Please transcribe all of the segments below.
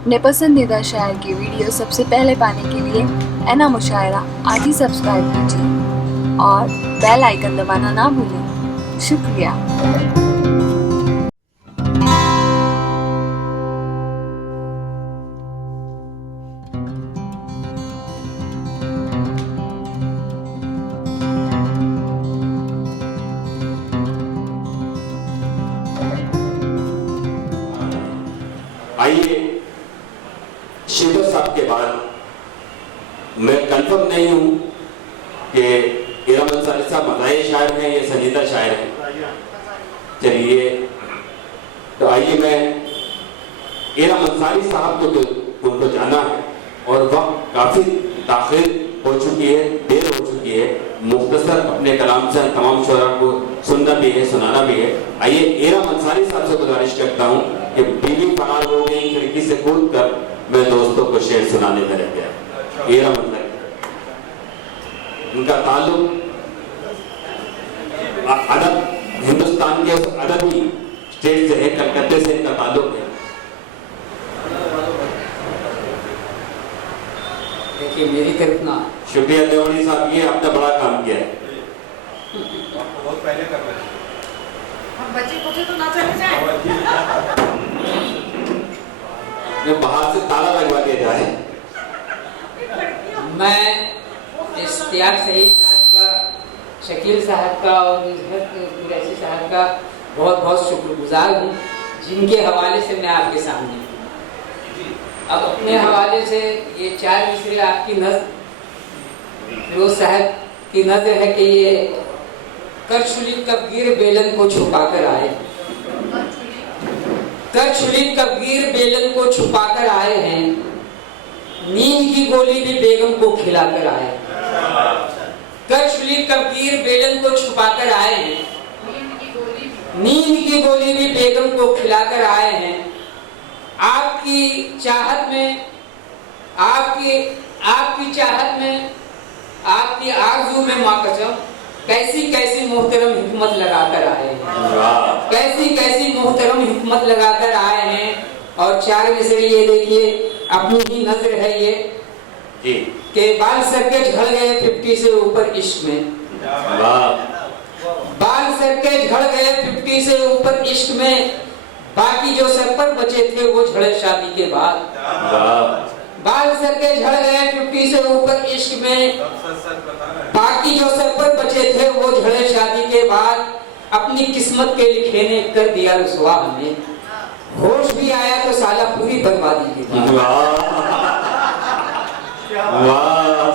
अपने पसंदीदा शायर की वीडियो सबसे पहले पाने के लिए एना मुशायरा आज ही सब्सक्राइब कीजिए और बेल आइकन दबाना ना भूलें। शुक्रिया। आइए शिवदत्त साहब के बाद मैं कंफर्म नहीं हूं कि इरम अंसारी साहब मज़ाहिर शायर हैं या संजीदा शायर हैं। चलिए तो आइए मैं इरम अंसारी साहब को तो उनको जाना है और वक्त काफ़ी ताख़िर हो चुकी है, देर हो चुकी है। मुख्तसर अपने कलाम से तमाम शुरा को सुनना भी है, सुनाना भी है। आइए इरम अंसारी साहब से गुजारिश करता हूँ कि बीवी फरार हो गई, खिड़की से कूद कर मैं दोस्तों को शेर सुनाने में लग गया। इरम अंसारी उनका ताल्लुक अदब, हिंदुस्तान के उस अदबी स्टेट से है, कलकत्ते से इनका ताल्लुक है। देखिए मेरी तरफ ना। शुक्रिया देवानी साहब, ये आपने बड़ा काम किया है। बहुत पहले कर रहे हैं। हम बच्चे पूछे तो ना चले जाए। बाहर से ताला लगवा दिया जाए। मैं इश्तियाक सईद साहब का, शकील साहब का और कुरैशी साहब का बहुत बहुत शुक्रगुजार हूँ, जिनके हवाले से मैं आपके सामने हूँ। अब अपने हवाले से ये 4 मिसरे आपकी नज़र, फिरोज साहब की नज़र है कि ये करछुली कबगीर बेलन को छुपा कर आए, करछुली कबगीर बेलन को छुपा कर आए हैं, नींद की गोली भी बेगम को खिलाकर आए। करछुली कबगीर बेलन को छुपा कर आए हैं, नींद की गोली भी बेगम को खिलाकर आए हैं। आपकी चाहत में, आपकी चाहत में, आपकी आरज़ू में माँ कसम कैसी कैसी मोहतरम हिकमत लगाकर आए हैं, कैसी कैसी मोहतरम हिकमत लगाकर आए हैं। और 4 मिसरे ये देखिए, अपनी ही नजर है ये कि बाल सर के झड़ गए 50 से ऊपर इश्क में, बाल सर के झड़ गए 50 से ऊपर इश्क में, बाकी जो सर पर बचे थे वो झड़े शादी के बाद। बाल सर के झड़ गए 50 से ऊपर इश्क में, बाकी जो सर पर बचे थे वो झड़े शादी के बाद। अपनी किस्मत के लिखे ने कर दिया रुसवा हमें, होश भी आया तो साला पूरी बर्बादी के बाद।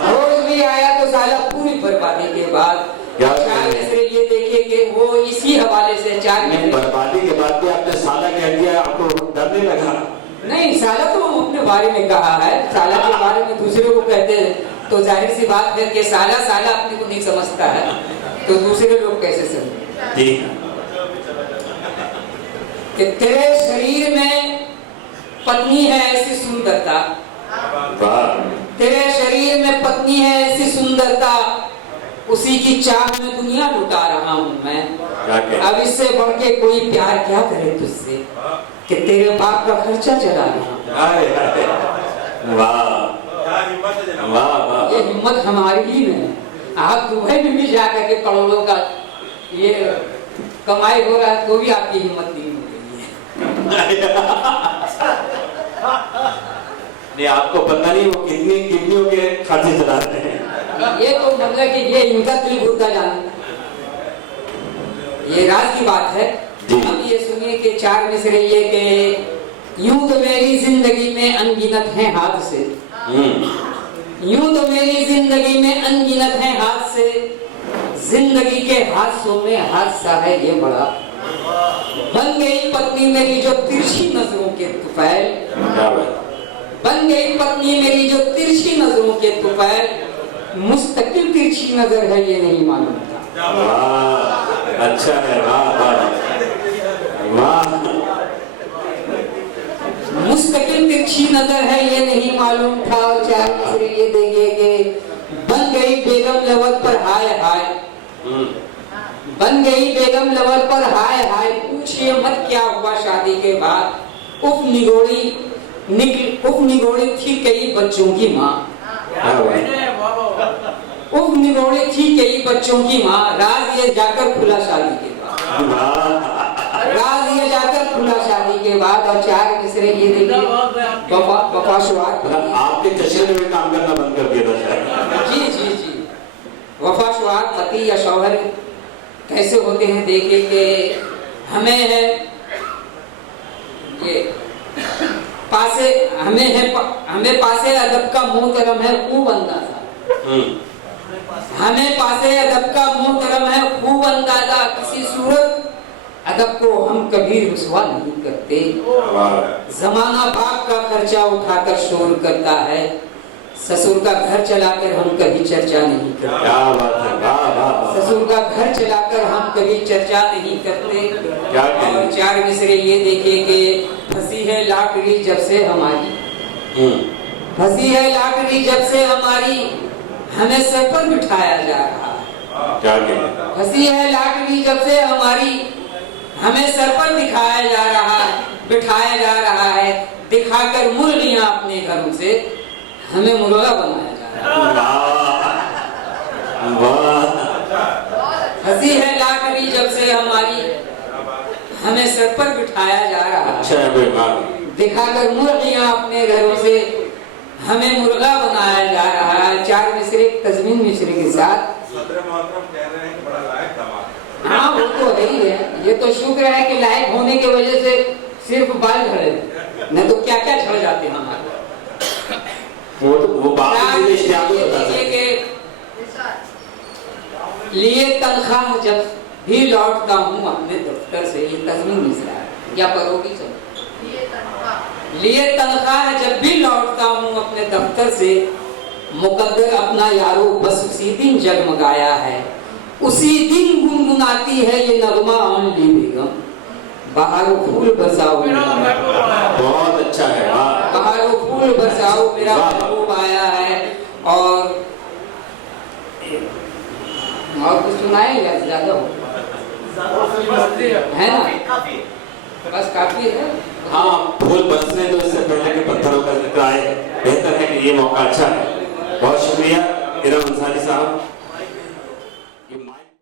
होश भी आया तो साला पूरी बर्बादी के बाद। 4 मिसरे ये देखिए कि वो इसी हवाले से 4 मिसरे। बर्बादी के बाद भी आपने साला कह दिया, आपको डर नहीं लगा? नहीं, साला तो अपने बारे में कहा है, साला के बारे में दूसरे को कहते हैं तो जाहिर सी बात है कि साला साला अपने को नहीं समझता है तो दूसरे लोग कैसे समझे। कि तेरे शरीर में पत्नी है ऐसी सुंदरता, तेरे शरीर में पत्नी है ऐसी सुंदरता, उसी की चाह में दुनिया लुटा रहा हूँ मैं। अब इससे बढ़ के कोई प्यार क्या करे तुझसे कि तेरे बाप का खर्चा चला रहा। ये हिम्मत हमारी ही नहीं। आप दुबई में भी जाकर के करोड़ों का ये कमाई हो रहा है तो भी आपकी हिम्मत नहीं हो रही है। नहीं, आपको पता नहीं वो कितनी किडनियों के खर्चे चलाते हैं। ये तो मतलब कि ये इनका दिल घुरता जाना, ये राज की बात है। अब ये सुनिए कि 4 मिसरे ये कि यूं तो मेरी जिंदगी में अनगिनत है हादसे, यूं तो मेरी जिंदगी में अनगिनत है हादसे, जिंदगी के हादसों में हादसा है ये बड़ा। बन गई पत्नी मेरी जो तिरछी नजरों के तुफैल, बन गई पत्नी मेरी जो तिरछी नजरों के तुफैल, मुस्तकिल तिरछी नजर है ये नहीं मालूम था। अच्छा है, मुस्तकिल तिरछी नजर है ये नहीं मालूम था। और 4 मिसरे ये देखिए कि बन गई बेगम लवत पर हाय हाय, बन गई बेगम लवत पर हाय हाय, पूछिए मत क्या हुआ शादी के बाद। उफ निगोड़ी उफ निगोड़ी थी कई बच्चों की माँ, उफ निगोड़ी थी कई बच्चों की माँ, राज ये जाकर खुला शादी के बाद, राज ये जाकर खुला शादी के बाद। और 4 मिसरे ये देखिए वफाशुआत, आपके चश्मे में काम करना बंद कर दिया था शायद। जी जी जी, वफाशुआत पति या शौहर कैसे होते हैं देखिए कि हमें है ये पासे, हमें पासे अदब का मोहतरम है खूब अंदाजा, हमें पासे अदब का मोहतरम है खूब अंदाजा, किसी सूरत अदब को हम कभी रुसवा नहीं करते, जमाना बाप का खर्चा उठाकर शोर करता है, ससुर का घर चलाकर हम कभी चर्चा नहीं करते, क्या बात है, वाह वाह। ससुर का घर चलाकर हम कभी चर्चा नहीं करते। और 4 मिसरे ये देखिए कि फंसी है लाकड़ी जब से हमारी, फंसी है लाकड़ी जब से हमारी, हमें सर पर बिठाया जा रहा है, क्या कहते, फंसी है लाकड़ी जब से हमारी, हमें सर पर दिखाया जा रहा है, बिठाया जा रहा है, दिखाकर मुर्गियां अपने घरों से हमें मुर्गा बनाया जा रहा है। हंसी है लाकड़ी जब से हमारी, हमें सर पर बिठाया जा रहा है, अच्छा है, दिखाकर मुर्गियां अपने घरों से हमें मुर्गा बनाया जा रहा है। 4 मिसरे तस्मीन मिश्री के साथ सदर मोहतरम कह रहे हैं कि बड़ा लायक दामाद। हाँ वो तो है ही है, ये तो शुक्र है कि लायक होने की वजह से सिर्फ बाल झड़े, नहीं तो क्या क्या झड़ जाते हैं हमारे। वो बात लिए तनख्वाह जब भी लौटता हूँ अपने दफ्तर से, ये तस्मीन मिसरा है या परोगी सब, लिए तनख्वाह जब भी लौटता हूँ अपने दफ्तर से, मुकद्दर अपना यारो बस उसी दिन जगमगाया है, उसी दिन गुनगुनाती है ये नगमा ओनली बेगम, बहारो फूल बरसाओ, बहुत अच्छा है, बहारो फूल बरसाओ मेरा महबूब आया है। और कुछ सुनाए या ज्यादा हो है ना, बस काफी है। हाँ, फूल बरसने तो इससे पहले के पत्थरों का जिक्र आए, बेहतर है कि ये मौका अच्छा है। बहुत शुक्रिया इरम अंसारी साहब।